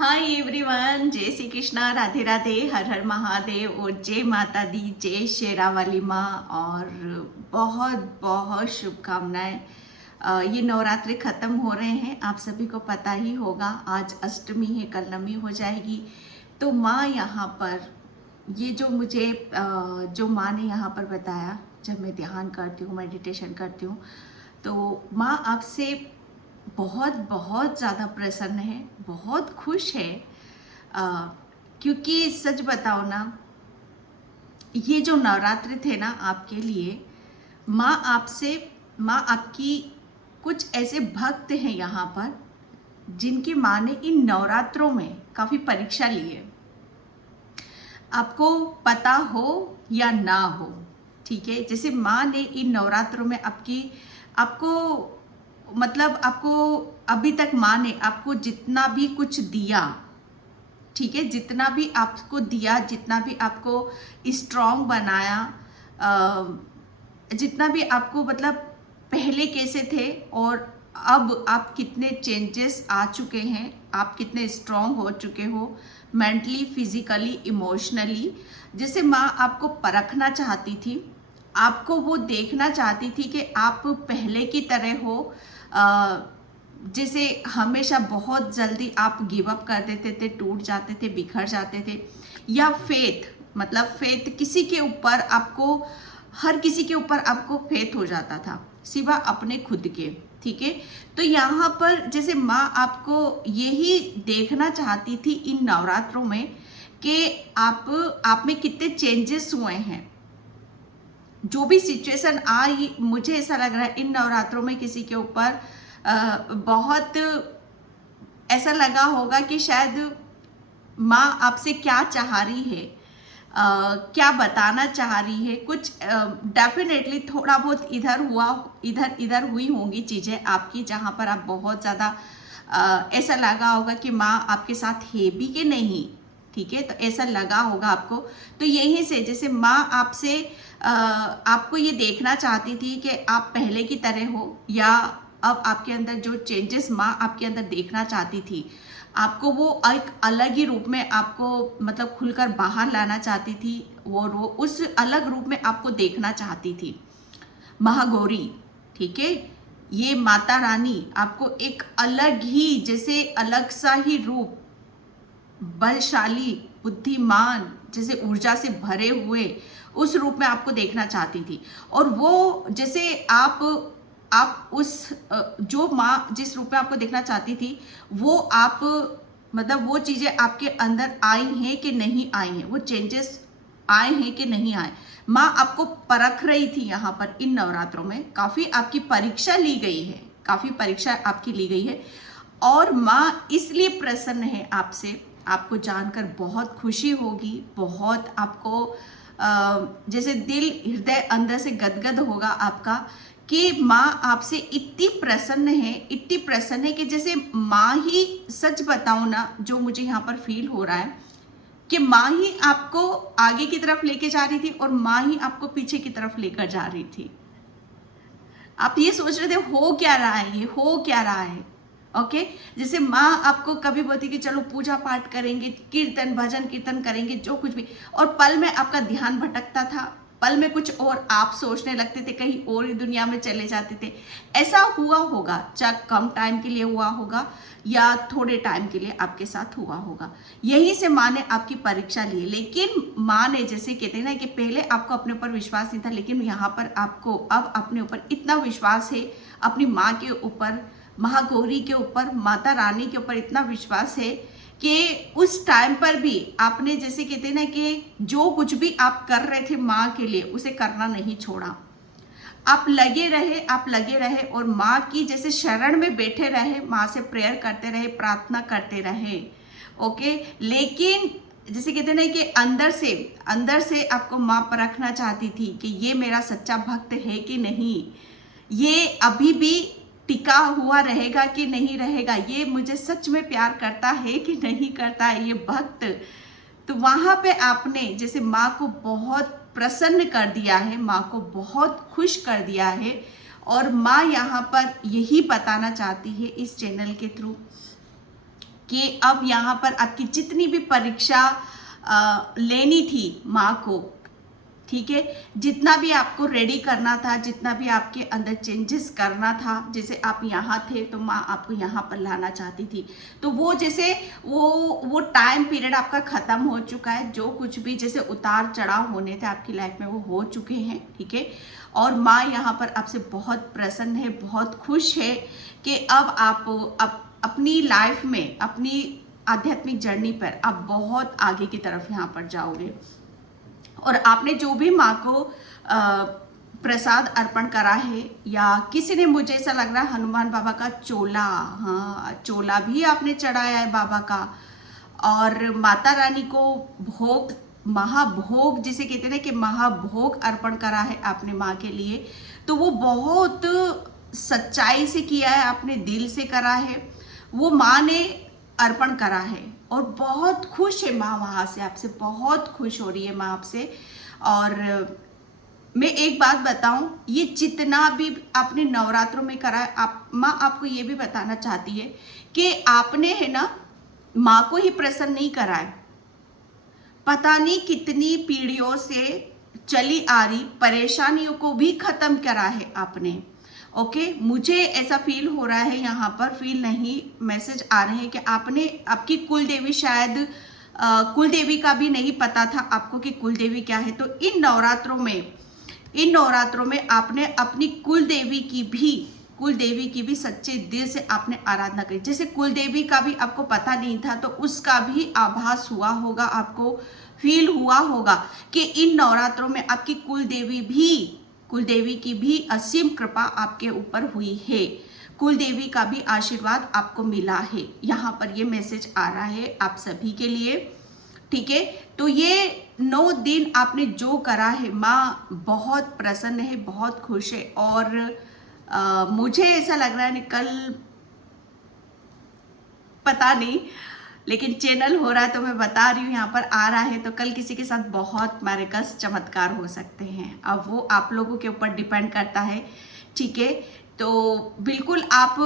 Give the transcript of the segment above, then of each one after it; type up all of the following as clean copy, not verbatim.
Hi everyone, जय श्री कृष्णा, राधे राधे, हर हर महादेव और जय माता दी, जय शेरावाली माँ। और बहुत बहुत शुभकामनाएं। ये नवरात्रि ख़त्म हो रहे हैं, आप सभी को पता ही होगा। आज अष्टमी है, कल नवमी हो जाएगी। तो माँ यहाँ पर ये जो मुझे जो माँ ने यहाँ पर बताया, जब मैं ध्यान करती हूँ, मेडिटेशन करती हूँ, तो माँ आपसे बहुत बहुत ज़्यादा प्रसन्न है, बहुत खुश है। अ, क्योंकि सच बताओ ना, ये जो नवरात्रि थे ना आपके लिए, माँ आपकी कुछ ऐसे भक्त हैं यहाँ पर जिनकी माँ ने इन नवरात्रों में काफ़ी परीक्षा ली है। आपको पता हो या ना हो, ठीक है। जैसे माँ ने इन नवरात्रों में आपको अभी तक माँ ने आपको जितना भी कुछ दिया, ठीक है, जितना भी आपको दिया, जितना भी आपको स्ट्रॉन्ग बनाया, जितना भी आपको पहले कैसे थे और अब आप कितने चेंजेस आ चुके हैं, आप कितने स्ट्रॉन्ग हो चुके हो मेंटली, फिजिकली, इमोशनली। जैसे माँ आपको परखना चाहती थी, आपको वो देखना चाहती थी कि आप पहले की तरह हो। जैसे हमेशा बहुत जल्दी आप गिव अप कर देते थे, टूट जाते थे, बिखर जाते थे, या फेथ किसी के ऊपर आपको, हर किसी के ऊपर आपको फेथ हो जाता था सिवा अपने खुद के, ठीक है। तो यहाँ पर जैसे माँ आपको यही देखना चाहती थी इन नवरात्रों में कि आप में कितने चेंजेस हुए हैं। जो भी सिचुएशन आई, मुझे ऐसा लग रहा है इन नवरात्रों में किसी के ऊपर बहुत ऐसा लगा होगा कि शायद माँ आपसे क्या चाह रही है, क्या बताना चाह रही है। कुछ डेफिनेटली थोड़ा बहुत इधर हुई होंगी चीज़ें आपकी, जहाँ पर आप बहुत ज़्यादा ऐसा लगा होगा कि माँ आपके साथ है भी कि नहीं, ठीक है। तो ऐसा लगा होगा आपको। तो यहीं से जैसे माँ आपसे आपको ये देखना चाहती थी कि आप पहले की तरह हो, या अब आपके अंदर जो चेंजेस माँ आपके अंदर देखना चाहती थी, आपको वो एक अलग ही रूप में आपको खुलकर बाहर लाना चाहती थी। वो उस अलग रूप में आपको देखना चाहती थी। महागौरी, ठीक है, ये माता रानी आपको एक अलग ही, जैसे अलग सा ही रूप, बलशाली, बुद्धिमान, जैसे ऊर्जा से भरे हुए उस रूप में आपको देखना चाहती थी। और वो जैसे आप उस जो माँ जिस रूप में आपको देखना चाहती थी, वो आप वो चीज़ें आपके अंदर आई हैं कि नहीं आई हैं, वो चेंजेस आए हैं कि नहीं आए। माँ आपको परख रही थी यहाँ पर इन नवरात्रों में। काफ़ी आपकी परीक्षा ली गई है, काफ़ी परीक्षा आपकी ली गई है। और माँ इसलिए प्रसन्न है आपसे, आपको जानकर बहुत खुशी होगी, बहुत आपको जैसे दिल, हृदय अंदर से गदगद होगा आपका कि माँ आपसे इतनी प्रसन्न है, इतनी प्रसन्न है कि जैसे माँ ही, सच बताऊँ ना, जो मुझे यहाँ पर फील हो रहा है कि माँ ही आपको आगे की तरफ लेके जा रही थी और माँ ही आपको पीछे की तरफ लेकर जा रही थी। आप ये सोच रहे थे हो क्या रहा है, ये हो क्या रहा है, ओके। जैसे माँ आपको कभी बोलती कि चलो पूजा पाठ करेंगे, कीर्तन भजन कीर्तन करेंगे, जो कुछ भी, और पल में आपका ध्यान भटकता था, पल में कुछ और आप सोचने लगते थे, कहीं और ही दुनिया में चले जाते थे। ऐसा हुआ होगा, चाहे कम टाइम के लिए हुआ होगा या थोड़े टाइम के लिए आपके साथ हुआ होगा। यहीं से माँ ने आपकी परीक्षा ली। लेकिन माँ ने, जैसे कहते हैं ना कि पहले आपको अपने ऊपर विश्वास नहीं था, लेकिन यहाँ पर आपको अब अपने ऊपर इतना विश्वास है, अपनी माँ के ऊपर, महागौरी के ऊपर, माता रानी के ऊपर इतना विश्वास है कि उस टाइम पर भी आपने, जैसे कहते हैं ना कि जो कुछ भी आप कर रहे थे माँ के लिए, उसे करना नहीं छोड़ा। आप लगे रहे और माँ की जैसे शरण में बैठे रहे, माँ से प्रेयर करते रहे, प्रार्थना करते रहे, ओके। लेकिन जैसे कहते हैं ना कि अंदर से आपको माँ परखना चाहती थी कि ये मेरा सच्चा भक्त है कि नहीं, ये अभी भी टिका हुआ रहेगा कि नहीं रहेगा, ये मुझे सच में प्यार करता है कि नहीं करता है ये भक्त। तो वहाँ पे आपने जैसे माँ को बहुत प्रसन्न कर दिया है, माँ को बहुत खुश कर दिया है। और माँ यहाँ पर यही बताना चाहती है इस चैनल के थ्रू कि अब यहाँ पर आपकी जितनी भी परीक्षा लेनी थी माँ को, ठीक है, जितना भी आपको रेडी करना था, जितना भी आपके अंदर चेंजेस करना था, जैसे आप यहाँ थे तो माँ आपको यहाँ पर लाना चाहती थी, तो वो जैसे वो टाइम पीरियड आपका ख़त्म हो चुका है। जो कुछ भी जैसे उतार चढ़ाव होने थे आपकी लाइफ में वो हो चुके हैं, ठीक है। और माँ यहाँ पर आपसे बहुत प्रसन्न है, बहुत खुश है कि अब आप अपनी लाइफ में, अपनी आध्यात्मिक जर्नी पर आप बहुत आगे की तरफ यहाँ पर जाओगे। और आपने जो भी माँ को प्रसाद अर्पण करा है, या किसी ने, मुझे ऐसा लग रहा है हनुमान बाबा का चोला, हाँ चोला भी आपने चढ़ाया है बाबा का, और माता रानी को भोग, महाभोग जिसे कहते हैं ना कि महाभोग अर्पण करा है आपने माँ के लिए, तो वो बहुत सच्चाई से किया है, आपने दिल से करा है, वो माँ ने अर्पण करा है। और बहुत खुश है माँ वहाँ से, आपसे बहुत खुश हो रही है माँ आपसे। और मैं एक बात बताऊं, ये जितना भी आपने नवरात्रों में करा है, माँ आपको ये भी बताना चाहती है कि आपने है ना माँ को ही प्रसन्न नहीं करा है, पता नहीं कितनी पीढ़ियों से चली आ रही परेशानियों को भी खत्म करा है आपने। ओके, मुझे ऐसा फील हो रहा है, यहाँ पर फील नहीं, मैसेज आ रहे हैं कि आपने, आपकी कुल देवी शायद कुल देवी का भी नहीं पता था आपको कि कुल देवी क्या है, तो इन नवरात्रों में आपने अपनी कुल देवी की भी सच्चे दिल से आपने आराधना करी। जैसे कुल देवी का भी आपको पता नहीं था तो उसका भी आभास हुआ होगा, आपको फील हुआ होगा कि इन नवरात्रों में आपकी कुल देवी की भी असीम कृपा आपके ऊपर हुई है, कुल देवी का भी आशीर्वाद आपको मिला है। यहाँ पर ये मैसेज आ रहा है आप सभी के लिए, ठीक है। तो ये 9 दिन आपने जो करा है, माँ बहुत प्रसन्न है, बहुत खुश है। और मुझे ऐसा लग रहा है कल, पता नहीं, लेकिन चैनल हो रहा है तो मैं बता रही हूँ, यहाँ पर आ रहा है, तो कल किसी के साथ बहुत मैरेकस चमत्कार हो सकते हैं। अब वो आप लोगों के ऊपर डिपेंड करता है, ठीक है। तो बिल्कुल आप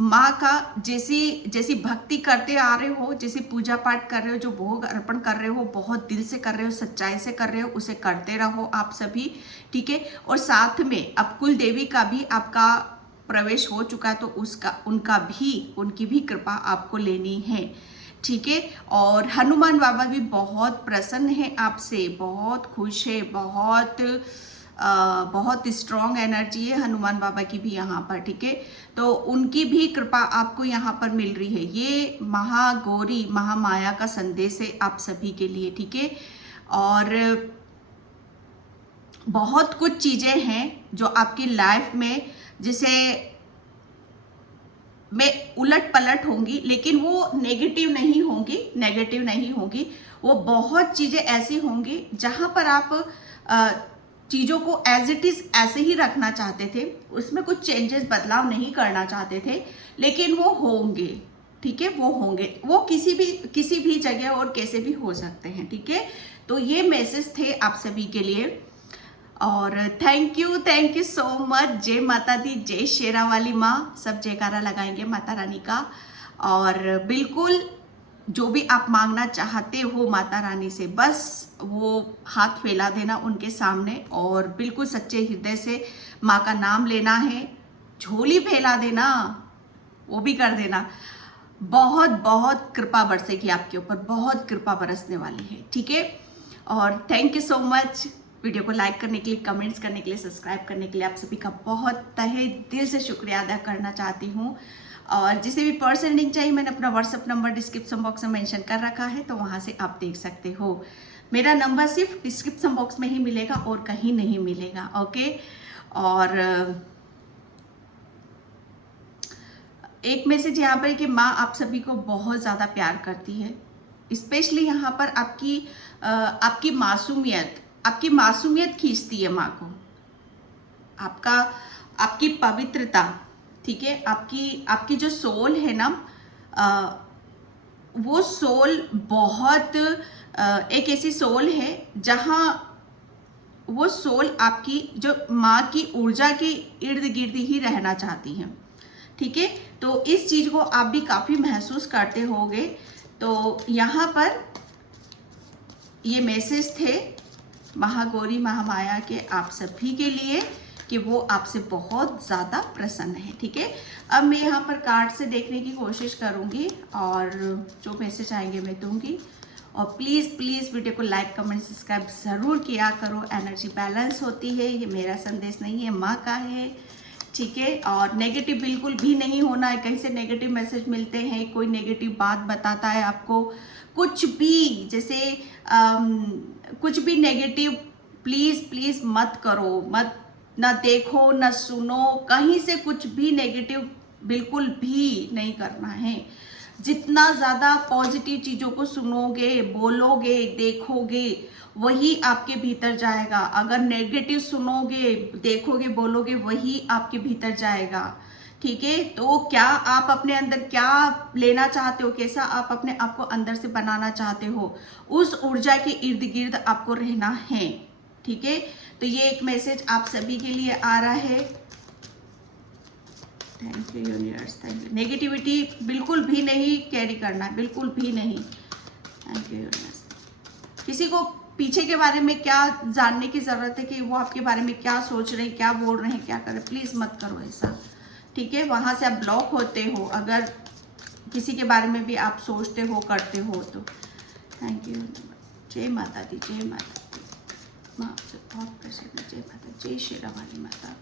माँ का जैसी भक्ति करते आ रहे हो, जैसी पूजा पाठ कर रहे हो, जो भोग अर्पण कर रहे हो, बहुत दिल से कर रहे हो, सच्चाई से कर रहे हो, उसे करते रहो आप सभी, ठीक है। और साथ में अब कुल देवी का भी आपका प्रवेश हो चुका है, तो उनकी भी कृपा आपको लेनी है, ठीक है। और हनुमान बाबा भी बहुत प्रसन्न है आपसे, बहुत खुश है, बहुत स्ट्रॉन्ग एनर्जी है हनुमान बाबा की भी यहाँ पर, ठीक है। तो उनकी भी कृपा आपको यहाँ पर मिल रही है। ये महागौरी, महामाया का संदेश है आप सभी के लिए, ठीक है। और बहुत कुछ चीज़ें हैं जो आपकी लाइफ में जैसे में उलट पलट होंगी, लेकिन वो नेगेटिव नहीं होंगी, वो बहुत चीज़ें ऐसी होंगी जहाँ पर आप चीज़ों को एज इट इज़ ऐसे ही रखना चाहते थे, उसमें कुछ चेंजेस, बदलाव नहीं करना चाहते थे, लेकिन वो होंगे, ठीक है। वो होंगे, वो किसी भी जगह और कैसे भी हो सकते हैं, ठीक है। तो ये मैसेज थे आप सभी के लिए। और थैंक यू सो मच। जय माता दी, जय शेरा वाली माँ, सब जयकारा लगाएंगे माता रानी का। और बिल्कुल जो भी आप मांगना चाहते हो माता रानी से, बस वो हाथ फैला देना उनके सामने और बिल्कुल सच्चे हृदय से माँ का नाम लेना है, झोली फैला देना, वो भी कर देना। बहुत बहुत कृपा बरसेगी आपके ऊपर, बहुत कृपा बरसने वाली है, ठीक है। और thank you so much. Video को लाइक करने के लिए, कमेंट्स करने के लिए, सब्सक्राइब करने के लिए आप सभी का बहुत तहे दिल से शुक्रिया अदा करना चाहती हूँ। और जिसे भी पर्स सेंडिंग चाहिए, मैंने अपना व्हाट्सएप नंबर डिस्क्रिप्शन बॉक्स में मेंशन कर रखा है, तो वहाँ से आप देख सकते हो। मेरा नंबर सिर्फ डिस्क्रिप्शन बॉक्स में ही मिलेगा और कहीं नहीं मिलेगा, ओके। और एक मैसेज यहाँ पर कि माँ आप सभी को बहुत ज़्यादा प्यार करती है, स्पेशली यहाँ पर आपकी मासूमियत खींचती है माँ को, आपकी पवित्रता, ठीक है। आपकी जो सोल है ना, वो सोल बहुत एक ऐसी सोल है जहाँ वो सोल आपकी जो माँ की ऊर्जा के इर्द गिर्द ही रहना चाहती है, ठीक है। तो इस चीज़ को आप भी काफ़ी महसूस करते होंगे। तो यहाँ पर ये मैसेज थे महागौरी महामाया के आप सभी के लिए कि वो आपसे बहुत ज़्यादा प्रसन्न है। ठीक है, अब मैं यहाँ पर कार्ड से देखने की कोशिश करूँगी और जो मैसेज आएंगे मैं दूँगी। और प्लीज़ प्लीज़ वीडियो को लाइक कमेंट सब्सक्राइब ज़रूर किया करो। एनर्जी बैलेंस होती है, ये मेरा संदेश नहीं है, माँ का है। ठीक है, और नेगेटिव बिल्कुल भी नहीं होना है। कहीं से नेगेटिव मैसेज मिलते हैं, कोई नेगेटिव बात बताता है आपको, कुछ भी जैसे कुछ भी नेगेटिव प्लीज़ प्लीज़ मत करो, मत ना देखो ना सुनो, कहीं से कुछ भी नेगेटिव बिल्कुल भी नहीं करना है। जितना ज़्यादा पॉजिटिव चीज़ों को सुनोगे, बोलोगे, देखोगे, वही आपके भीतर जाएगा। अगर नेगेटिव सुनोगे, देखोगे, बोलोगे, वही आपके भीतर जाएगा। ठीक है, तो क्या आप अपने अंदर क्या लेना चाहते हो, कैसा आप अपने आप को अंदर से बनाना चाहते हो, उस ऊर्जा के इर्द गिर्द आपको रहना है। ठीक है, तो ये एक मैसेज आप सभी के लिए आ रहा है। Thank you universe, thank you. Negativity बिल्कुल भी नहीं कैरी करना है, बिल्कुल भी नहीं। Thank you universe. किसी को पीछे के बारे में क्या जानने की ज़रूरत है कि वो आपके बारे में क्या सोच रहे हैं, क्या बोल रहे हैं, क्या कर रहे हैं, प्लीज़ मत करो ऐसा। ठीक है, वहाँ से आप ब्लॉक होते हो अगर किसी के बारे में भी आप सोचते हो, करते हो तो। Thank you. जय माता दी, जय माता दी। माँ आपसे बहुत प्रसन्न है। जय माता, जय श्री रवाली माता।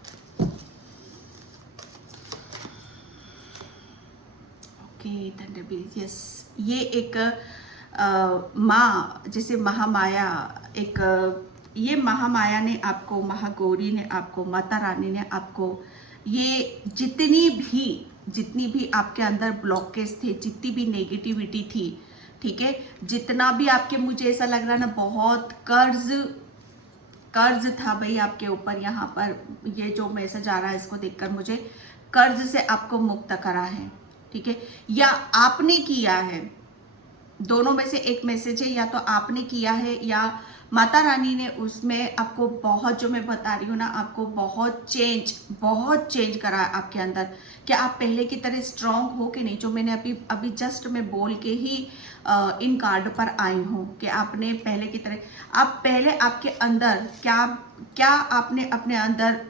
ओके, धन्यवाद। यस, ये एक माँ जैसे महामाया, एक ये महामाया ने आपको, महागौरी ने आपको, माता रानी ने आपको, ये जितनी भी आपके अंदर ब्लॉकेज थे, जितनी भी नेगेटिविटी थी, ठीक है, जितना भी आपके, मुझे ऐसा लग रहा है ना, बहुत कर्ज था भाई आपके ऊपर। यहाँ पर ये जो मैसेज आ रहा है इसको देखकर मुझे कर्ज से आपको मुक्त करा है। ठीक है, या आपने किया है, दोनों में से एक मैसेज है, या तो आपने किया है या माता रानी ने उसमें आपको बहुत, जो मैं बता रही हूँ ना, आपको बहुत चेंज करा है आपके अंदर। क्या आप पहले की तरह स्ट्रांग हो कि नहीं, जो मैंने अभी जस्ट मैं बोल के ही इन कार्ड पर आई हूँ कि आपने पहले की तरह, आप पहले आपके अंदर क्या आपने अपने अंदर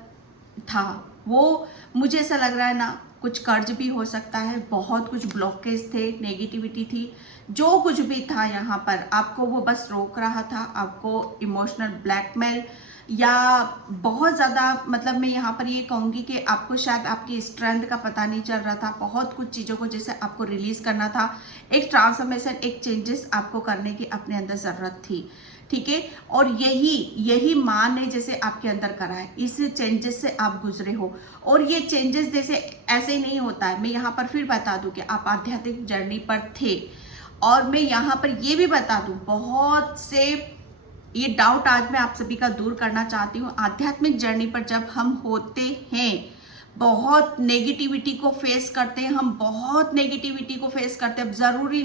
था, वो मुझे ऐसा लग रहा है ना, कुछ कर्ज भी हो सकता है, बहुत कुछ ब्लॉकेज थे, नेगेटिविटी थी, जो कुछ भी था यहाँ पर आपको वो बस रोक रहा था, आपको इमोशनल ब्लैकमेल या बहुत ज़्यादा, मतलब मैं यहाँ पर ये कहूँगी कि आपको शायद आपकी स्ट्रेंथ का पता नहीं चल रहा था, बहुत कुछ चीज़ों को जैसे आपको रिलीज़ करना था, एक ट्रांसफॉर्मेशन, एक चेंजेस आपको करने की अपने अंदर ज़रूरत थी। ठीक है, और यही माँ ने जैसे आपके अंदर करा है, इस चेंजेस से आप गुजरे हो। और ये चेंजेस जैसे ऐसे ही नहीं होता है, मैं यहाँ पर फिर बता दूं कि आप आध्यात्मिक जर्नी पर थे, और मैं यहाँ पर ये भी बता दूं, बहुत से ये डाउट आज मैं आप सभी का दूर करना चाहती हूँ। आध्यात्मिक जर्नी पर जब हम होते हैं, बहुत नेगेटिविटी को फेस करते हैं, हम बहुत नेगेटिविटी को फेस करते हैं। अब ज़रूरी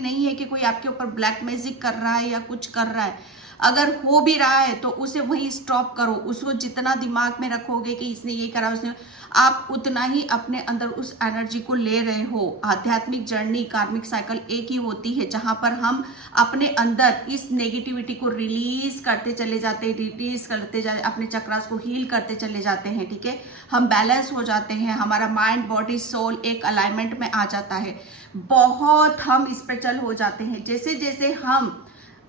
नहीं है कि कोई आपके ऊपर ब्लैक मैजिक कर रहा है या कुछ कर रहा है। अगर हो भी रहा है तो उसे वहीं स्टॉप करो। उसको जितना दिमाग में रखोगे कि इसने ये करा, उसने, आप उतना ही अपने अंदर उस एनर्जी को ले रहे हो। आध्यात्मिक जर्नी, कार्मिक साइकिल एक ही होती है, जहां पर हम अपने अंदर इस नेगेटिविटी को रिलीज करते चले जाते हैं, अपने चक्रास को हील करते चले जाते हैं। ठीक है, हम बैलेंस हो जाते हैं, हमारा माइंड, बॉडी, सोल एक अलाइनमेंट में आ जाता है, बहुत हम स्पिरिचुअल हो जाते हैं। जैसे जैसे हम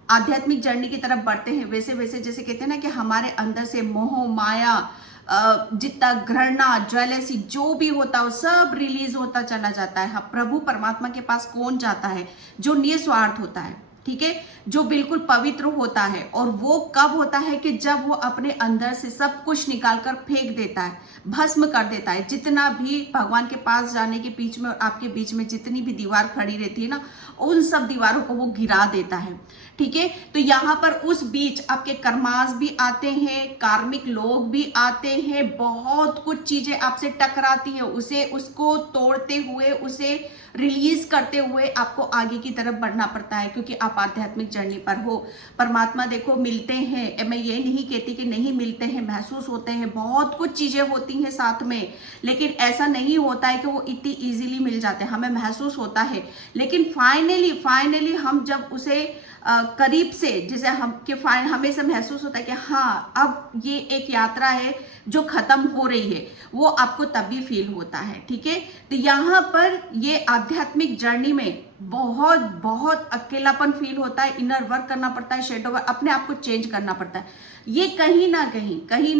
आध्यात्मिक जर्नी की तरफ बढ़ते हैं, वैसे वैसे जैसे कहते हैं ना कि हमारे अंदर से मोह, माया, जितना घृणा, ज्वेलसी, जो भी होता है सब रिलीज होता चला जाता है। हाँ, प्रभु परमात्मा के पास कौन जाता है? जो निस्वार्थ होता है, ठीक है, जो बिल्कुल पवित्र होता है। और वो कब होता है कि जब वो अपने अंदर से सब कुछ निकाल कर फेंक देता है, भस्म कर देता है। जितना भी भगवान के पास जाने के बीच में और आपके बीच में जितनी भी दीवार खड़ी रहती है ना, उन सब दीवारों को वो गिरा देता है। ठीक है, तो यहाँ पर उस बीच आपके कर्मास भी आते हैं, कार्मिक लोग भी आते हैं, बहुत कुछ चीजें आपसे टकराती है, उसको तोड़ते हुए, उसे रिलीज करते हुए आपको आगे की तरफ बढ़ना पड़ता है, क्योंकि आप आध्यात्मिक जर्नी पर हो। परमात्मा देखो मिलते हैं, मैं ये नहीं कहती कि नहीं मिलते हैं, महसूस होते हैं, बहुत कुछ चीजें होती हैं साथ में, लेकिन ऐसा नहीं होता है कि वो इतनी इजीली मिल जाते हैं। हमें महसूस होता है, लेकिन फाइनली हम जब उसे करीब से, जैसे हमें से महसूस होता है कि हाँ अब ये एक यात्रा है जो खत्म हो रही है, वो आपको तभी फील होता है। ठीक है, तो यहाँ पर ये आध्यात्मिक जर्नी में बहुत बहुत अकेलापन फील होता है, इनर वर्क करना पड़ता है, शेडो वर्क, अपने आप को चेंज करना पड़ता है। ये कहीं ना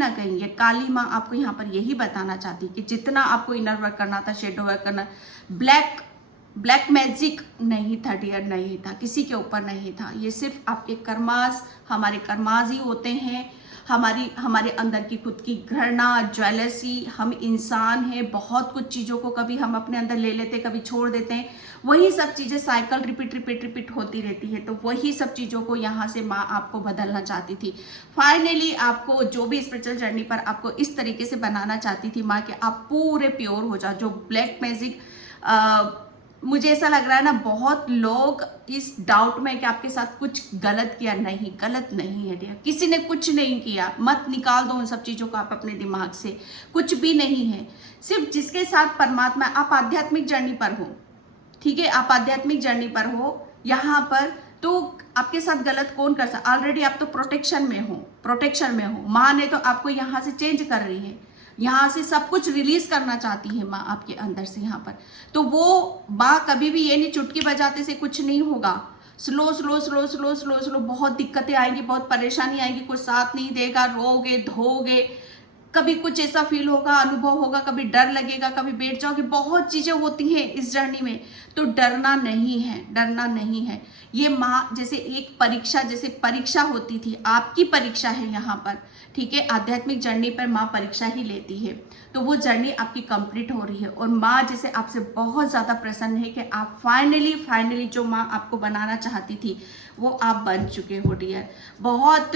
कहीं ये काली माँ आपको यहाँ पर यही बताना चाहती कि जितना आपको इनर वर्क करना था, शेडो वर्क करना, ब्लैक मैजिक नहीं था डियर, नहीं था, किसी के ऊपर नहीं था। ये सिर्फ आपके कर्मास, हमारे कर्मास ही होते हैं। हमारे अंदर की खुद की घृणा, ज्वेलसी, हम इंसान हैं, बहुत कुछ चीज़ों को कभी हम अपने अंदर ले लेते, कभी छोड़ देते हैं, वही सब चीज़ें साइकिल रिपीट होती रहती है। तो वही सब चीज़ों को यहाँ से माँ आपको बदलना चाहती थी। फाइनली आपको जो भी स्पिरिचुअल जर्नी पर आपको इस तरीके से बनाना चाहती थी माँ, कि आप पूरे प्योर हो जाओ। जो ब्लैक मैजिक, मुझे ऐसा लग रहा है ना, बहुत लोग इस डाउट में कि आपके साथ कुछ गलत किया। नहीं, गलत नहीं है डियर, किसी ने कुछ नहीं किया। मत निकाल दो उन सब चीज़ों को आप अपने दिमाग से, कुछ भी नहीं है। सिर्फ जिसके साथ परमात्मा, आप आध्यात्मिक जर्नी पर हो, ठीक है, आप आध्यात्मिक जर्नी पर हो यहाँ पर, तो आपके साथ गलत कौन कर सकता? ऑलरेडी आप तो प्रोटेक्शन में हो। माँ ने तो आपको यहाँ से चेंज कर रही है, यहाँ से सब कुछ रिलीज करना चाहती है माँ आपके अंदर से यहाँ पर। तो वो माँ कभी भी ये नहीं, चुटकी बजाते से कुछ नहीं होगा। स्लो बहुत दिक्कतें आएंगी, बहुत परेशानी आएगी, कोई साथ नहीं देगा, रोगे धोगे, कभी कुछ ऐसा फील होगा, अनुभव होगा, कभी डर लगेगा, कभी बैठ जाओगे, बहुत चीजें होती हैं इस जर्नी में। तो डरना नहीं है। ये माँ जैसे एक परीक्षा, जैसे परीक्षा होती थी, आपकी परीक्षा है यहाँ पर। ठीक है, आध्यात्मिक जर्नी पर माँ परीक्षा ही लेती है। तो वो जर्नी आपकी कंप्लीट हो रही है, और माँ जैसे आपसे बहुत ज़्यादा प्रसन्न है कि आप फाइनली जो माँ आपको बनाना चाहती थी वो आप बन चुके हो डियर। बहुत,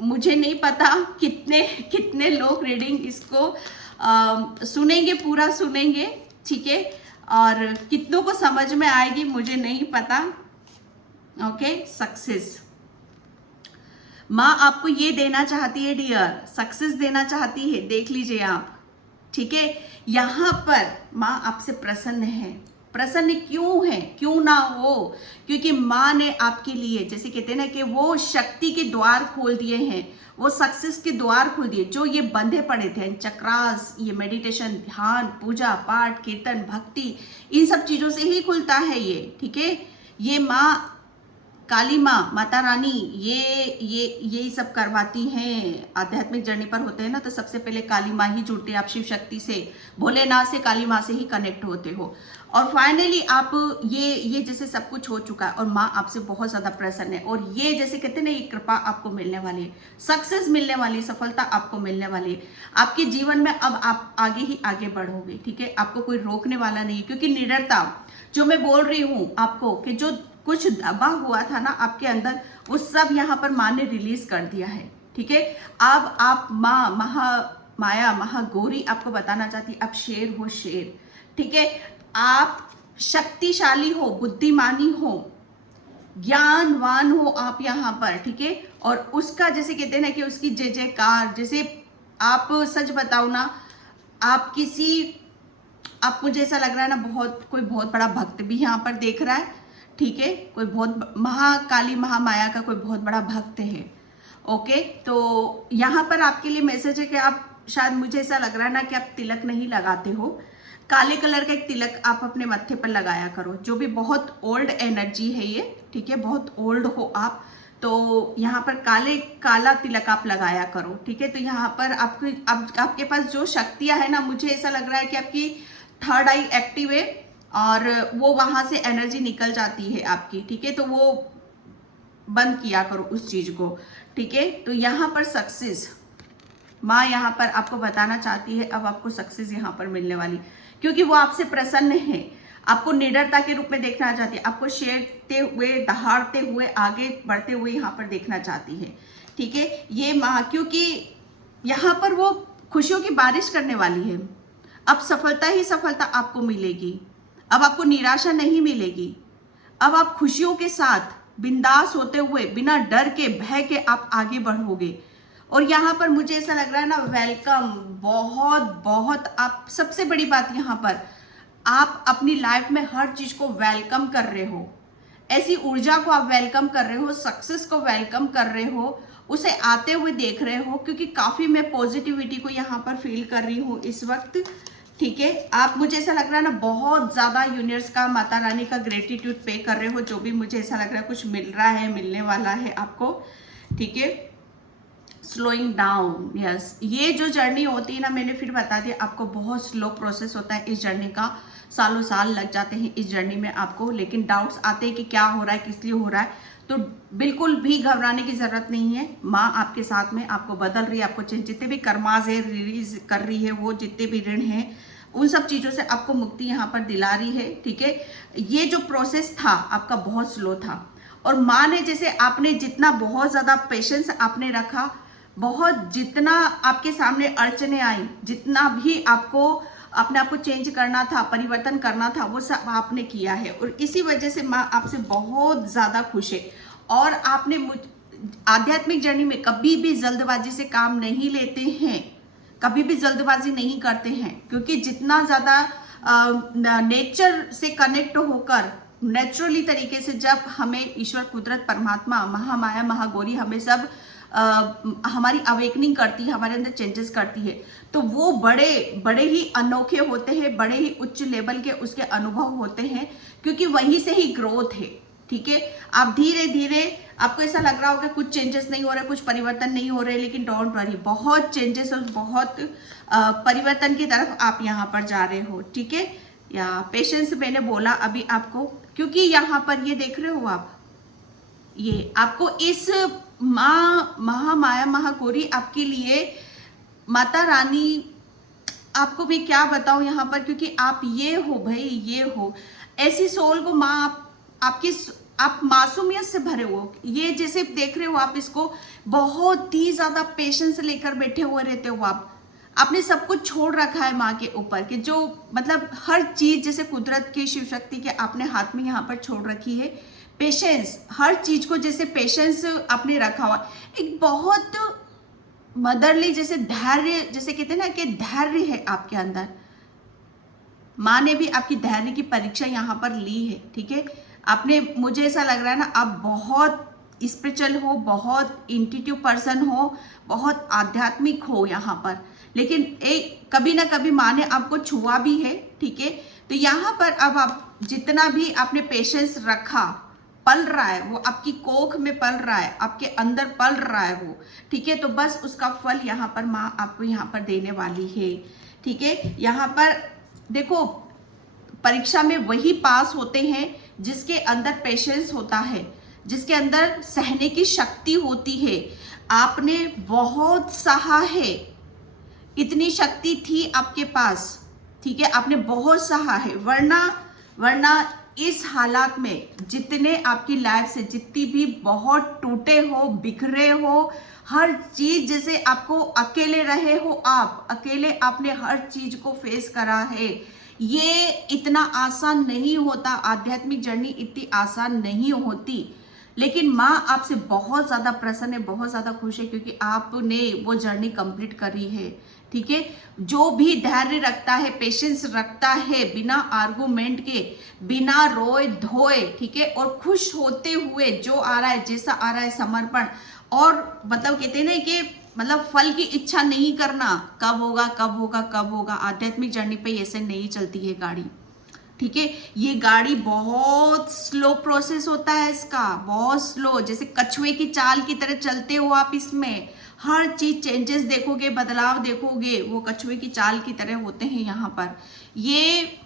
मुझे नहीं पता कितने लोग रीडिंग इसको सुनेंगे, पूरा सुनेंगे, ठीक है, और कितनों को समझ में आएगी मुझे नहीं पता। ओके, सक्सेस माँ आपको ये देना चाहती है डियर, सक्सेस देना चाहती है, देख लीजिए आप। ठीक है, यहाँ पर माँ आपसे प्रसन्न है। प्रसन्न क्यों है? क्यों ना हो, क्योंकि माँ ने आपके लिए, जैसे कहते हैं ना, कि वो शक्ति के द्वार खोल दिए हैं, वो सक्सेस के द्वार खोल दिए। जो ये बंधे पड़े थे, चक्रास, ये मेडिटेशन, ध्यान, पूजा पाठ, कीर्तन, भक्ति, इन सब चीज़ों से ही खुलता है ये। ठीक है, ये माँ काली माँ, माता रानी, ये सब करवाती हैं। आध्यात्मिक जर्नी पर होते हैं ना, तो सबसे पहले काली माँ ही जुड़ती है। आप शिव शक्ति से, भोलेनाथ से, काली माँ से ही कनेक्ट होते हो। और फाइनली आप ये जैसे सब कुछ हो चुका है, और माँ आपसे बहुत ज़्यादा प्रसन्न है। और ये जैसे कहते हैं ना, ये कृपा आपको मिलने वाली है, सक्सेस मिलने वाली है, सफलता आपको मिलने वाली है आपके जीवन में। अब आप आगे ही आगे बढ़ोगे। ठीक है, आपको कोई रोकने वाला नहीं है, क्योंकि निडरता जो मैं बोल रही हूँ आपको, कि जो कुछ दबा हुआ था ना आपके अंदर, वो सब यहाँ पर माँ ने रिलीज कर दिया है। ठीक है, अब आप माँ माया महागौरी आपको बताना चाहती, आप शेर हो, शेर। ठीक है, आप शक्तिशाली हो, बुद्धिमानी हो, ज्ञानवान हो आप यहाँ पर। ठीक है, और उसका जैसे कहते हैं ना, कि उसकी जय जयकार, जैसे आप सच बताओ ना, आप मुझे ऐसा लग रहा है ना, कोई बहुत बड़ा भक्त भी यहाँ पर देख रहा है। ठीक है, कोई बहुत महाकाली महामाया का कोई बहुत बड़ा भक्त है। ओके, तो यहाँ पर आपके लिए मैसेज है कि आप शायद, मुझे ऐसा लग रहा है ना, कि आप तिलक नहीं लगाते हो। काले कलर का एक तिलक आप अपने मत्थे पर लगाया करो, जो भी बहुत ओल्ड एनर्जी है ये। ठीक है, बहुत ओल्ड हो आप, तो यहाँ पर काला तिलक आप लगाया करो। ठीक है, तो यहाँ पर आपके पास जो शक्तियाँ है ना, मुझे ऐसा लग रहा है कि आपकी थर्ड आई एक्टिव है, और वो वहाँ से एनर्जी निकल जाती है आपकी। ठीक है, तो वो बंद किया करो उस चीज़ को। ठीक है, तो यहाँ पर सक्सेस माँ यहाँ पर आपको बताना चाहती है, अब आपको सक्सेस यहाँ पर मिलने वाली, क्योंकि वो आपसे प्रसन्न है। आपको निडरता के रूप में देखना चाहती है, आपको शेरते हुए, दहाड़ते हुए, आगे बढ़ते हुए यहाँ पर देखना चाहती है। ठीक है, ये माँ, क्योंकि यहाँ पर वो खुशियों की बारिश करने वाली है। अब सफलता ही सफलता आपको मिलेगी। अब आपको निराशा नहीं मिलेगी। अब आप खुशियों के साथ बिंदास होते हुए बिना डर के भय के आप आगे बढ़ोगे। और यहाँ पर मुझे ऐसा लग रहा है ना, वेलकम, बहुत बहुत, आप सबसे बड़ी बात यहाँ पर आप अपनी लाइफ में हर चीज को वेलकम कर रहे हो। ऐसी ऊर्जा को आप वेलकम कर रहे हो, सक्सेस को वेलकम कर रहे हो, उसे आते हुए देख रहे हो, क्योंकि काफी मैं पॉजिटिविटी को यहाँ पर फील कर रही हूँ इस वक्त। ठीक है, आप, मुझे ऐसा लग रहा है ना, बहुत ज्यादा यूनिवर्स का, माता रानी का ग्रेटिट्यूड पे कर रहे हो, जो भी मुझे ऐसा लग रहा है कुछ मिल रहा है, मिलने वाला है आपको। ठीक है, स्लोइंग डाउन, यस, ये जो जर्नी होती है ना, मैंने फिर बता दिया आपको, बहुत स्लो प्रोसेस होता है इस जर्नी का, सालों साल लग जाते हैं इस जर्नी में आपको, लेकिन डाउट्स आते हैं कि क्या हो रहा है, किस लिए हो रहा है, तो बिल्कुल भी घबराने की जरूरत नहीं है। माँ आपके साथ में, आपको बदल रही है, आपको जितने भी कर्माज है रिलीज कर रही है, वो जितने भी ऋण हैं उन सब चीज़ों से आपको मुक्ति यहाँ पर दिला रही है। ठीक है, ये जो प्रोसेस था आपका बहुत स्लो था, और माँ ने, जैसे आपने जितना बहुत ज़्यादा पेशेंस आपने रखा, बहुत जितना आपके सामने अड़चने आई, जितना भी आपको अपने आप को चेंज करना था, परिवर्तन करना था, वो सब आपने किया है, और इसी वजह से माँ आपसे बहुत ज़्यादा खुश है। और आपने आध्यात्मिक जर्नी में कभी भी जल्दबाजी से काम नहीं लेते हैं, कभी भी जल्दबाजी नहीं करते हैं, क्योंकि जितना ज़्यादा नेचर से कनेक्ट होकर नेचुरली तरीके से जब हमें ईश्वर, कुदरत, परमात्मा, महामाया, महागौरी हमें सब हमारी अवेकनिंग करती है, हमारे अंदर चेंजेस करती है, तो वो बड़े बड़े ही अनोखे होते हैं, बड़े ही उच्च लेवल के उसके अनुभव होते हैं, क्योंकि वहीं से ही ग्रोथ है। ठीक है, आप धीरे धीरे, आपको ऐसा लग रहा होगा कुछ चेंजेस नहीं हो रहे, कुछ परिवर्तन नहीं हो रहे, लेकिन डोंट वरी, बहुत चेंजेस और बहुत परिवर्तन की तरफ आप यहाँ पर जा रहे हो। ठीक है, या पेशेंस मैंने बोला अभी आपको, क्योंकि यहाँ पर ये देख रहे हो आप, ये आपको इस माँ, महामाया, महागौरी आपके लिए, माता रानी, आपको भी क्या बताऊं यहाँ पर, क्योंकि आप ये हो भाई, ये हो, ऐसी सोल को माँ आपकी, आप मासूमियत से भरे हो। ये जैसे देख रहे हो आप, इसको बहुत ही ज्यादा पेशेंस लेकर बैठे हुए रहते हो आप, आपने सब कुछ छोड़ रखा है माँ के ऊपर, कि जो मतलब हर चीज जैसे कुदरत की, शिव शक्ति के आपने हाथ में यहाँ पर छोड़ रखी है। पेशेंस, हर चीज को जैसे पेशेंस आपने रखा हुआ, एक बहुत मदरली जैसे धैर्य, जैसे कहते हैं ना कि धैर्य है आपके अंदर। माँ ने भी आपकी धैर्य की परीक्षा यहाँ पर ली है। ठीक है, आपने, मुझे ऐसा लग रहा है ना, आप बहुत स्पिरिचुअल हो, बहुत इंट्यूटिव पर्सन हो, बहुत आध्यात्मिक हो यहाँ पर, लेकिन एक कभी ना कभी माँ ने आपको छुआ भी है। ठीक है, तो यहाँ पर अब आप जितना भी आपने पेशेंस रखा, पल रहा है वो, आपकी कोख में पल रहा है, आपके अंदर पल रहा है वो। ठीक है, तो बस उसका फल यहाँ पर माँ आपको यहाँ पर देने वाली है। ठीक है, यहाँ पर देखो, परीक्षा में वही पास होते हैं जिसके अंदर पेशेंस होता है, जिसके अंदर सहने की शक्ति होती है। आपने बहुत सहा है, इतनी शक्ति थी आपके पास। ठीक है, आपने बहुत सहा है, वरना इस हालात में जितने आपकी लाइफ से जितनी भी बहुत टूटे हो, बिखरे हो, हर चीज जैसे आपको अकेले रहे हो, आप अकेले आपने हर चीज को फेस करा है। ये इतना आसान नहीं होता, आध्यात्मिक जर्नी इतनी आसान नहीं होती, लेकिन माँ आपसे बहुत ज़्यादा प्रसन्न है, बहुत ज़्यादा खुश है, क्योंकि आपने वो जर्नी कंप्लीट करी है। ठीक है, जो भी धैर्य रखता है, पेशेंस रखता है, बिना आर्गुमेंट के, बिना रोए धोए, ठीक है, और खुश होते हुए जो आ रहा है, जैसा आ रहा है, समर्पण, और मतलब कहते हैं ना कि मतलब फल की इच्छा नहीं करना, कब होगा कब होगा कब होगा। आध्यात्मिक जर्नी पे ऐसे नहीं चलती है गाड़ी। ठीक है, ये गाड़ी बहुत स्लो प्रोसेस होता है इसका, बहुत स्लो, जैसे कछुए की चाल की तरह चलते हो आप। इसमें हर चीज चेंजेस देखोगे, बदलाव देखोगे, वो कछुए की चाल की तरह होते हैं यहाँ पर। ये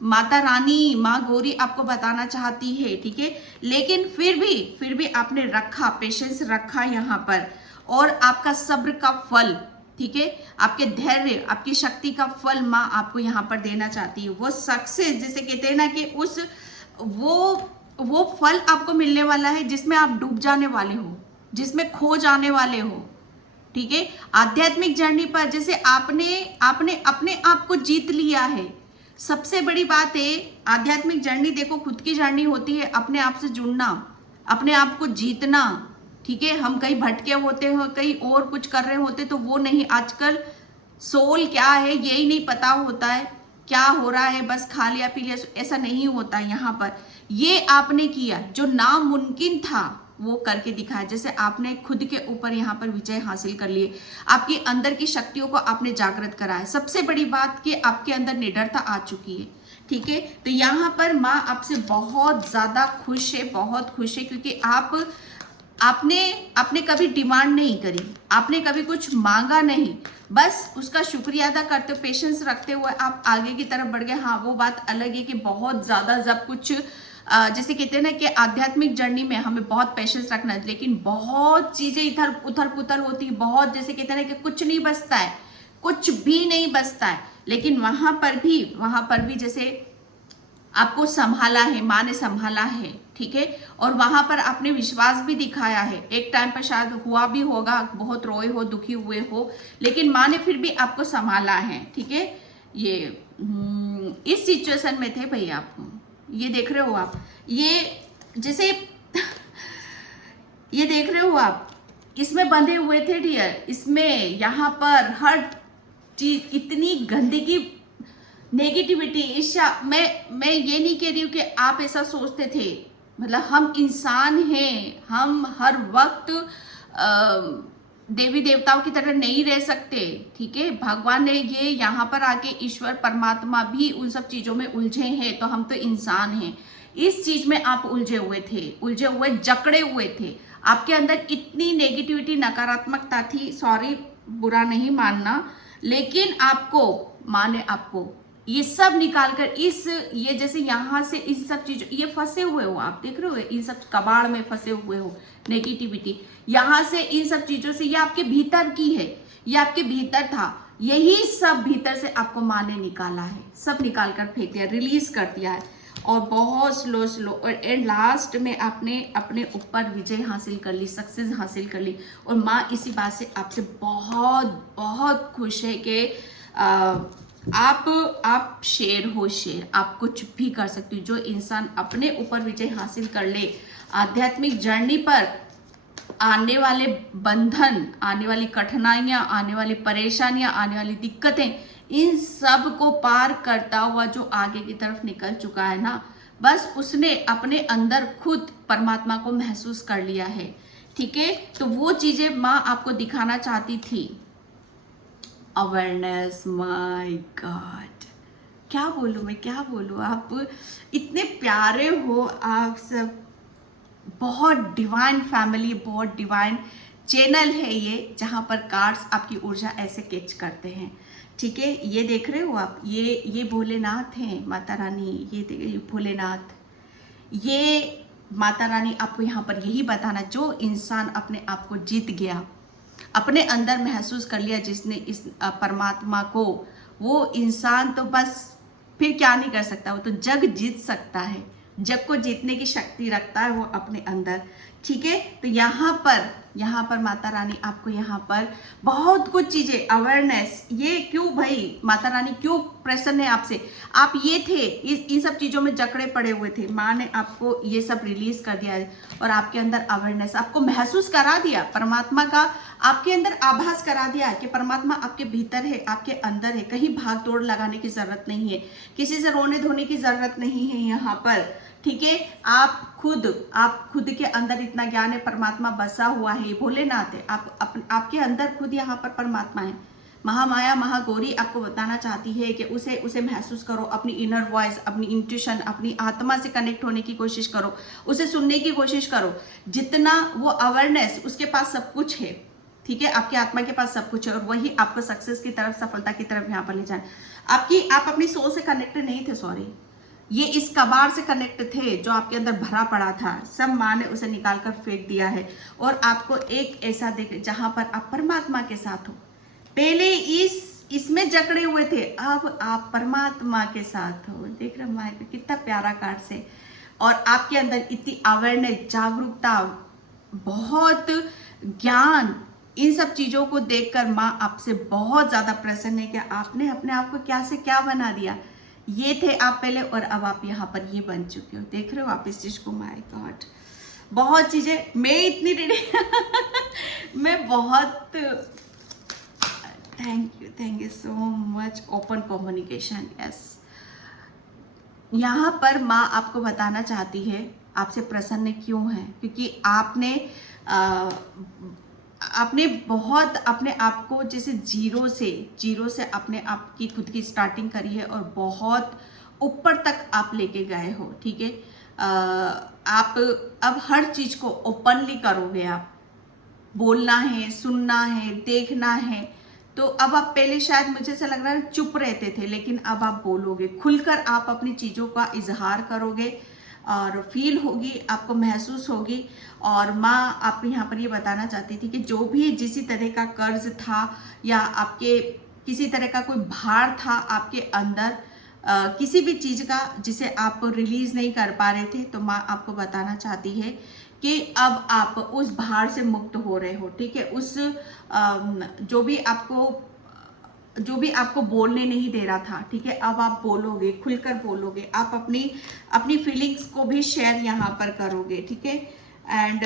माता रानी, माँ गौरी आपको बताना चाहती है। ठीक है, लेकिन फिर भी आपने रखा, पेशेंस रखा यहाँ पर, और आपका सब्र का फल, ठीक है, आपके धैर्य, आपकी शक्ति का फल माँ आपको यहाँ पर देना चाहती है। वो सक्सेस, जैसे कहते हैं ना कि उस वो फल आपको मिलने वाला है जिसमें आप डूब जाने वाले हो, जिसमें खो जाने वाले हो। ठीक है, आध्यात्मिक जर्नी पर जैसे आपने अपने आप को जीत लिया है, सबसे बड़ी बात है आध्यात्मिक जर्नी, देखो खुद की जर्नी होती है, अपने आप से जुड़ना, अपने आप को जीतना। ठीक है, हम कहीं भटके होते हो, कहीं और कुछ कर रहे होते, तो वो नहीं। आजकल सोल क्या है यही नहीं पता होता है, क्या हो रहा है, बस खा लिया पी लिया, ऐसा नहीं होता। यहाँ पर ये आपने किया जो नामुमकिन था वो करके दिखाया। जैसे आपने खुद के ऊपर यहाँ पर विजय हासिल कर लिए, आपकी अंदर की शक्तियों को आपने जागृत कराया। सबसे बड़ी बात कि आपके अंदर निडरता आ चुकी है। ठीक है, तो यहाँ पर माँ आपसे बहुत ज्यादा खुश है, बहुत खुश है, क्योंकि आपने कभी डिमांड नहीं करी, आपने कभी कुछ मांगा नहीं, बस उसका शुक्रिया अदा करते हुए, पेशेंस रखते हुए आप आगे की तरफ बढ़ गए। हाँ, वो बात अलग है कि बहुत ज्यादा जब कुछ जैसे कहते हैं ना कि आध्यात्मिक जर्नी में हमें बहुत पेशेंस रखना है, लेकिन बहुत चीजें इधर उथल पुथल होती है, बहुत जैसे कहते हैं ना कि कुछ नहीं बचता है, कुछ भी नहीं बचता है। लेकिन वहां पर भी जैसे आपको संभाला है, माँ ने संभाला है। ठीक है, और वहां पर आपने विश्वास भी दिखाया है। एक टाइम पर शायद हुआ भी होगा, बहुत रोए हो, दुखी हुए हो, लेकिन माँ ने फिर भी आपको संभाला है। ठीक है, ये इस सिचुएशन में थे भाई आप, ये देख रहे हो आप, ये जैसे ये देख रहे हो आप, इसमें बंधे हुए थे डियर, इसमें यहाँ पर हर चीज इतनी गंदगी, नेगेटिविटी, ईर्ष्या। मैं ये नहीं कह रही हूँ कि आप ऐसा सोचते थे, मतलब हम इंसान हैं, हम हर वक्त देवी देवताओं की तरह नहीं रह सकते। ठीक है, भगवान ने ये यहाँ पर आके ईश्वर परमात्मा भी उन सब चीजों में उलझे हैं, तो हम तो इंसान हैं। इस चीज में आप उलझे हुए थे, उलझे हुए जकड़े हुए थे, आपके अंदर इतनी नेगेटिविटी, नकारात्मकता थी। सॉरी, बुरा नहीं मानना, लेकिन आपको माँ ने आपको ये सब निकाल कर ये जैसे यहाँ से इन सब चीजों, ये फंसे हुए हो आप, देख रहे हो इन सब कबाड़ में फंसे हुए हो, नेगेटिविटी यहाँ से, इन सब चीजों से, ये आपके भीतर की है, ये आपके भीतर था, यही सब भीतर से आपको माँ ने निकाला है, सब निकाल कर फेंक दिया, रिलीज कर दिया है, और बहुत स्लो और एंड लास्ट में आपने अपने ऊपर विजय हासिल कर ली, सक्सेस हासिल कर ली। और माँ इसी बात से आपसे बहुत बहुत खुश है कि आप शेर हो, शेर, आप कुछ भी कर सकते हो। जो इंसान अपने ऊपर विजय हासिल कर ले, आध्यात्मिक जर्नी पर आने वाले बंधन, आने वाली कठिनाइयां, आने वाली परेशानियां, आने वाली दिक्कतें, इन सब को पार करता हुआ जो आगे की तरफ निकल चुका है ना, बस उसने अपने अंदर खुद परमात्मा को महसूस कर लिया है। ठीक है, तो वो चीजें माँ आपको दिखाना चाहती थी। अवेयरनेस, माय गॉड, क्या बोलूँ मैं, क्या बोलूँ, आप इतने प्यारे हो आप सब, बहुत डिवाइन फैमिली, बहुत डिवाइन चैनल है ये, जहाँ पर कार्ड्स आपकी ऊर्जा ऐसे कैच करते हैं। ठीक है, ये देख रहे हो आप, ये भोलेनाथ हैं, माता रानी, ये भोलेनाथ, ये माता रानी आपको यहाँ पर यही बताना, जो इंसान अपने आप को जीत गया, अपने अंदर महसूस कर लिया जिसने इस परमात्मा को, वो इंसान तो बस फिर क्या नहीं कर सकता, वो तो जग जीत सकता है, जग को जीतने की शक्ति रखता है वो अपने अंदर। ठीक है, तो यहाँ पर माता रानी आपको यहाँ पर बहुत कुछ चीजें, अवेयरनेस, ये क्यों भाई माता रानी क्यों प्रसन्न है आपसे, आप ये थे, इन सब चीजों में जकड़े पड़े हुए थे, माँ ने आपको ये सब रिलीज कर दिया है, और आपके अंदर अवेयरनेस, आपको महसूस करा दिया परमात्मा का, आपके अंदर आभास करा दिया कि परमात्मा आपके भीतर है, आपके अंदर है, कहीं भाग दौड़ लगाने की जरूरत नहीं है, किसी से रोने धोने की जरूरत नहीं है यहाँ पर। ठीक है, आप खुद के अंदर इतना ज्ञान है, परमात्मा बसा हुआ है, भोलेनाथ है, आपके अंदर खुद यहाँ पर परमात्मा है। महामाया महागौरी आपको बताना चाहती है कि उसे महसूस करो, अपनी इनर वॉइस, अपनी इंट्यूशन, अपनी आत्मा से कनेक्ट होने की कोशिश करो, उसे सुनने की कोशिश करो, जितना वो अवेयरनेस, उसके पास सब कुछ है। ठीक है, आपकी आत्मा के पास सब कुछ है, और वही आपको सक्सेस की तरफ, सफलता की तरफ यहाँ पर ले जाए। आप अपनी सोल से कनेक्टेड नहीं थे, सॉरी, ये इस कबाड़ से कनेक्ट थे जो आपके अंदर भरा पड़ा था, सब माँ ने उसे निकाल कर फेंक दिया है, और आपको एक ऐसा देख जहां पर आप परमात्मा के साथ हो। पहले इसमें जकड़े हुए थे, अब आप परमात्मा के साथ हो। देख रहे माँ को कितना प्यारा कार्ड से, और आपके अंदर इतनी अवेयरनेस, जागरूकता, बहुत ज्ञान, इन सब चीजों को देखकर माँ आपसे बहुत ज्यादा प्रसन्न है कि आपने अपने आप को क्या से क्या बना दिया, ये थे आप पहले और अब आप यहाँ पर ये बन चुके हो। देख रहे हो आप इस चीज को? माय गॉड, बहुत चीजें मैं इतनी रेडी मैं बहुत thank you so much. Open communication, yes. यहाँ पर माँ आपको बताना चाहती है आपसे प्रसन्न क्यों है, क्योंकि आपने बहुत अपने आप को जैसे जीरो से अपने आप की खुद की स्टार्टिंग करी है और बहुत ऊपर तक आप लेके गए हो, ठीक है। आप अब हर चीज को ओपनली करोगे, आप बोलना है, सुनना है, देखना है। तो अब आप पहले शायद मुझे ऐसा लग रहा है चुप रहते थे, लेकिन अब आप बोलोगे खुलकर, आप अपनी चीज़ों का इजहार करोगे और फील होगी, आपको महसूस होगी। और माँ आप यहाँ पर ये बताना चाहती थी कि जो भी जिस तरह का कर्ज था या आपके किसी तरह का कोई भार था आपके अंदर, किसी भी चीज़ का जिसे आप रिलीज नहीं कर पा रहे थे, तो माँ आपको बताना चाहती है कि अब आप उस भार से मुक्त हो रहे हो, ठीक है। उस जो भी आपको बोलने नहीं दे रहा था, ठीक है, अब आप बोलोगे, खुलकर बोलोगे, आप अपनी फीलिंग्स को भी शेयर यहाँ पर करोगे, ठीक है। एंड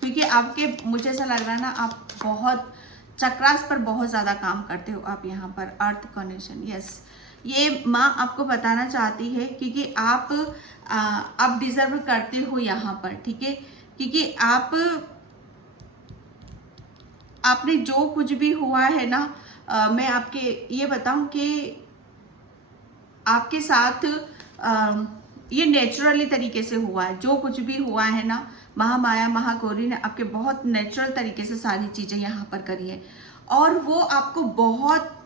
क्योंकि आपके मुझे ऐसा लग रहा है ना, आप बहुत चक्रास पर बहुत ज़्यादा काम करते हो आप यहाँ पर। अर्थ कनेक्शन, यस, ये माँ आपको बताना चाहती है क्योंकि आप डिजर्व करते हो यहाँ पर, ठीक है। क्योंकि आपने जो कुछ भी हुआ है ना, मैं आपके ये बताऊं कि आपके साथ ये नेचुरली तरीके से हुआ है। जो कुछ भी हुआ है ना, महामाया महागौरी ने आपके बहुत नेचुरल तरीके से सारी चीजें यहाँ पर करी है और वो आपको बहुत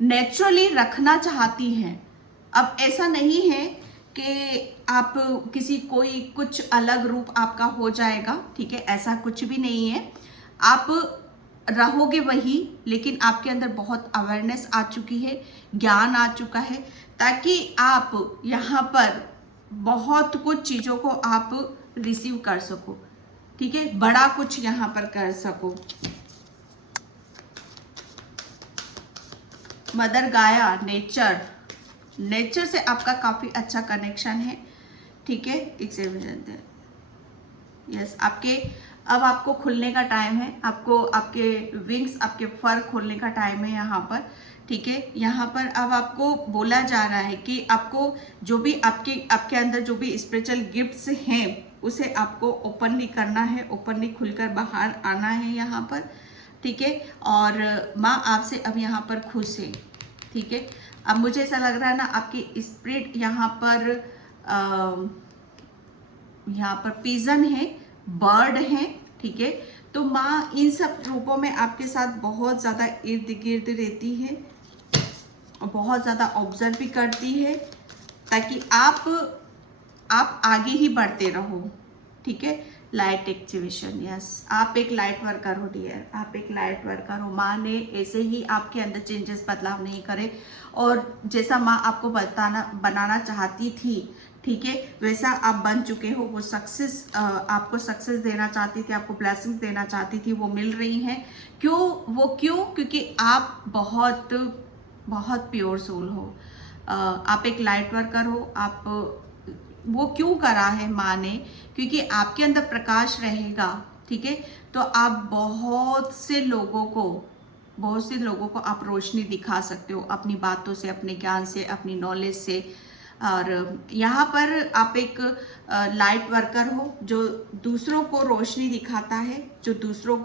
नेचुरली रखना चाहती हैं। अब ऐसा नहीं है कि आप कोई कुछ अलग रूप आपका हो जाएगा, ठीक है, ऐसा कुछ भी नहीं है। आप रहोगे वही, लेकिन आपके अंदर बहुत अवेयरनेस आ चुकी है, ज्ञान आ चुका है, ताकि आप यहाँ पर बहुत कुछ चीज़ों को आप रिसीव कर सको, ठीक है, बड़ा कुछ यहाँ पर कर सको। मदर गाया, नेचर से आपका काफ़ी अच्छा कनेक्शन है, ठीक है। एक से यस, अब आपको खुलने का टाइम है, आपको आपके विंग्स, आपके फर खोलने का टाइम है यहाँ पर, ठीक है। यहाँ पर अब आपको बोला जा रहा है कि आपको जो भी आपके अंदर जो भी स्पिरिचुअल गिफ्ट्स हैं उसे आपको ओपनली करना है, ओपनली खुलकर बाहर आना है यहाँ पर, ठीक है। और माँ आपसे अब यहाँ पर खुश है, ठीक है। अब मुझे ऐसा लग रहा है ना, आपकी स्पिरिट यहाँ पर पिजन है, बर्ड है, ठीक है। तो माँ इन सब रूपों में आपके साथ बहुत ज़्यादा इर्द गिर्द रहती है और बहुत ज़्यादा ऑब्जर्व भी करती है, ताकि आप आगे ही बढ़ते रहो, ठीक है। लाइट एक्टिवेशन, यस, आप एक लाइट वर्कर हो डियर, आप एक लाइट वर्कर हो। माँ ने ऐसे ही आपके अंदर चेंजेस, बदलाव नहीं करे और जैसा माँ आपको बनाना चाहती थी, ठीक है, वैसा आप बन चुके हो। वो आपको सक्सेस देना चाहती थी, आपको ब्लेसिंग्स देना चाहती थी, वो मिल रही हैं। क्यों? क्योंकि आप बहुत बहुत प्योर सोल हो, आप एक लाइट वर्कर हो। आप वो क्यों करा है माँ ने? क्योंकि आपके अंदर प्रकाश रहेगा, ठीक है, तो आप बहुत से लोगों को आप रोशनी दिखा सकते हो अपनी बातों से, अपने ज्ञान से, अपनी नॉलेज से। और यहाँ पर आप एक लाइट वर्कर हो जो दूसरों को रोशनी दिखाता है, जो दूसरों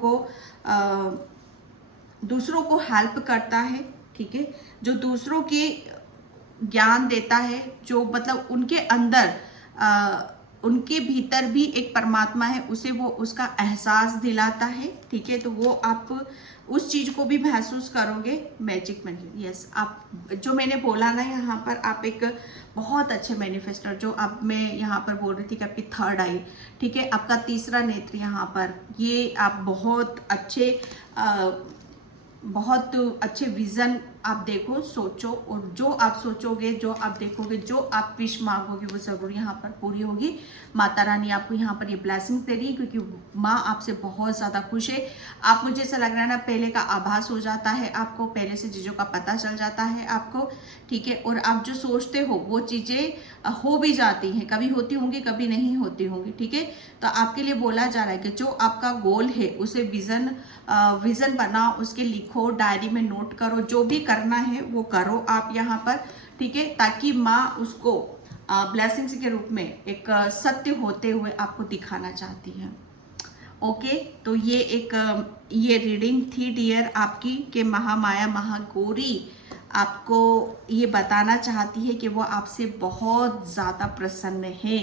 को हेल्प करता है, ठीक है, जो दूसरों के ज्ञान देता है, जो मतलब उनके अंदर उनके भीतर भी एक परमात्मा है, उसे वो उसका एहसास दिलाता है, ठीक है। तो वो आप उस चीज को भी महसूस करोगे। मैजिक यस, आप जो मैंने बोला ना, यहाँ पर आप एक बहुत अच्छे मैनिफेस्टर, जो अब मैं यहाँ पर बोल रही थी कि आपकी थर्ड आई, ठीक है, आपका तीसरा नेत्र यहाँ पर, ये आप बहुत अच्छे विजन आप देखो, सोचो, और जो आप सोचोगे, जो आप देखोगे, जो आप विश मांगोगे वो ज़रूर यहाँ पर पूरी होगी। माता रानी आपको यहाँ पर ये ब्लेसिंग्स दे रही है, क्योंकि माँ आपसे बहुत ज़्यादा खुश है। आप, मुझे ऐसा लग रहा है ना, पहले का आभास हो जाता है आपको, पहले से चीज़ों का पता चल जाता है आपको, ठीक है। और आप जो सोचते हो वो चीज़ें हो भी जाती हैं, कभी होती होंगी, कभी नहीं होती होंगी, ठीक है। तो आपके लिए बोला जा रहा है कि जो आपका गोल है उसे विज़न बनाओ, उसके लिखो, डायरी में नोट करो, जो भी करना है वो करो आप यहाँ पर, ठीक है, ताकि माँ उसको ब्लेसिंग्स के रूप में एक सत्य होते हुए आपको दिखाना चाहती है। ओके, तो ये रीडिंग थी डियर आपकी, कि महामाया महागौरी आपको ये बताना चाहती है कि वो आपसे बहुत ज़्यादा प्रसन्न है।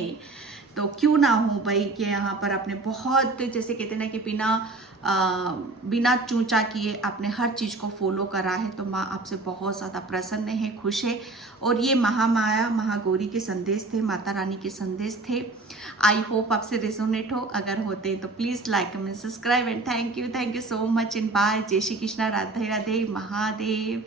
तो क्यों ना हो भाई, कि यहाँ पर आपने बहुत, जैसे कहते हैं ना, कि बिना चूचा किए आपने हर चीज़ को फॉलो करा है, तो माँ आपसे बहुत ज़्यादा प्रसन्न है, खुश है। और ये महामाया महागौरी के संदेश थे, माता रानी के संदेश थे। आई होप आपसे रेजोनेट हो, अगर होते तो please like, comment, subscribe and thank you so much and bye. जय श्री कृष्णा, राधे राधे, महादेव।